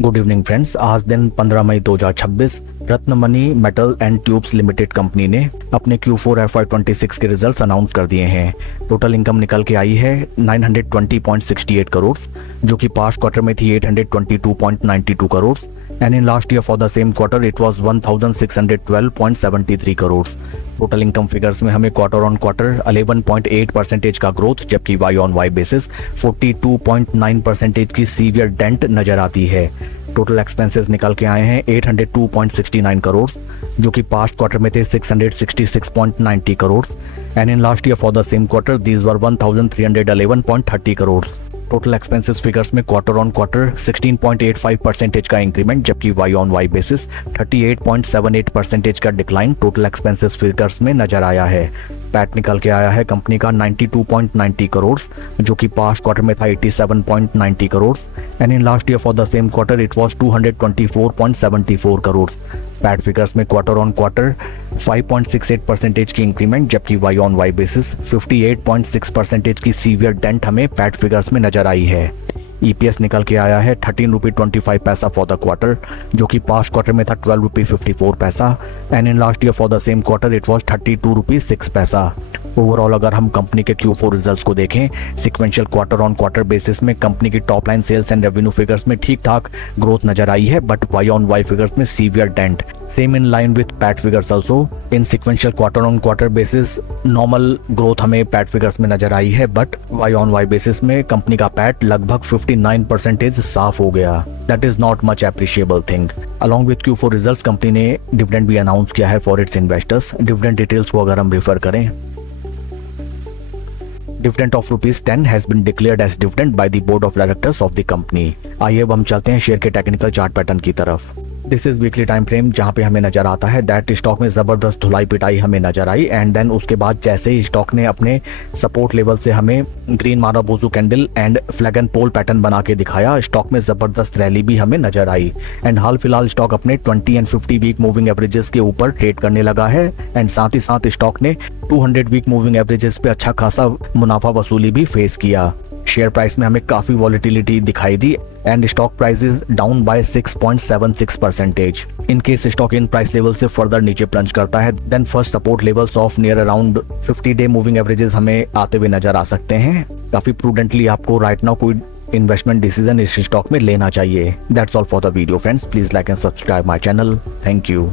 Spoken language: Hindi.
Good evening friends. आज दिन 15 मई 2026 Ratnamani metal and tubes limited company ने अपने Q4 FY26 के रिजल्ट्स अनाउंस कर दिए हैं। टोटल इनकम निकल के आई है 920.68 करोड़, जो कि पास्ट क्वार्टर में थी 822.92 crore and in last year for the same quarter it was 1612.73 crore. Total income figures में हमें क्वार्टर ऑन क्वार्टर 11.8% का ग्रोथ, जबकि वाई ऑन वाई बेसिस 42.9% की सीवियर डेंट नजर आती है। टोटल एक्सपेंसेस निकल के आए हैं 802.69 करोड़, जो कि पास्ट क्वार्टर में थे 666.90 crore and in last year for the same quarter these were 1311.30 crore. Total expenses figures में क्वार्टर ऑन क्वार्टर 16.85% का इंक्रीमेंट, जबकि वाई ऑन वाई बेसिस 38.78% का डिक्लाइन टोटल एक्सपेंसेस फिगर्स में नजर आया है। पैट निकल के आया है कंपनी का 92.90 करोड़, जो कि पास्ट क्वार्टर में था 87.90 crore and in last year for the same quarter it was 224.74 crore. PAT figures में क्वार्टर ऑन क्वार्टर 5.68% की इंक्रीमेंट, जबकि वाई ऑन वाई बेसिस 58.6% की सीवियर डेंट हमें पैट फिगर्स में नजर आई है। EPS निकल के आया है 13 रुपी 25 पैसा फॉर द क्वार्टर, जो कि पास्ट क्वार्टर में था 12 रुपी 54 पैसा and in last year for the same quarter it was 32 रुपी 6 पैसा। ओवरऑल अगर हम कंपनी के Q4 रिजल्ट्स को देखें, sequential quarter on quarter basis में कंपनी की top line sales and revenue figures में ठीक ठाक ग्रोथ नजर आई है, but Y on Y figures में severe dent. Same in line with PAT figures also in sequential quarter on quarter basis normal growth हमें पैट फिगर्स में नजर आई है, but Y on Y basis में कंपनी का पैट लगभग 59% साफ हो गया। That is not much appreciable thing. Along with Q4 results company ने डिविडेंड भी अनाउंस किया है for its investors. Dividend details को अगर हम रेफर करें, dividend of ₹10 has been declared as dividend by the board of directors of the company. आइए अब हम चलते हैं शेयर के टेक्निकल चार्ट पैटर्न की तरफ। This is weekly time frame, जहां पे हमें नजर आता है दैट स्टॉक में जबरदस्त धुलाई पिटाई हमें नजर आई एंड देन उसके बाद जैसे ही स्टॉक ने अपने सपोर्ट लेवल से हमें green marubozu candle and flag and pole pattern बना के दिखाया, स्टॉक में जबरदस्त रैली भी हमें नजर आई एंड हाल फिलहाल स्टॉक अपने 20 एंड 50 वीक मूविंग एवरेजेस के ऊपर ट्रेड करने लगा है एंड साथ ही साथ स्टॉक ने 200 वीक मूविंग एवरेजेस पे अच्छा खासा मुनाफा वसूली भी फेस किया। शेयर प्राइस में हमें काफी वॉलिटिलिटी दिखाई दी and stock price is down by 6.76%। In case stock in price level से फर्दर नीचे प्लंज करता है, then first support levels of near around 50 day moving averages हमें आते हुए नजर आ सकते हैं। काफी प्रूडेंटली आपको राइट नाउ कोई इन्वेस्टमेंट डिसीजन इस स्टॉक में लेना चाहिए। That's all for the video friends. Please like and subscribe my channel. Thank you.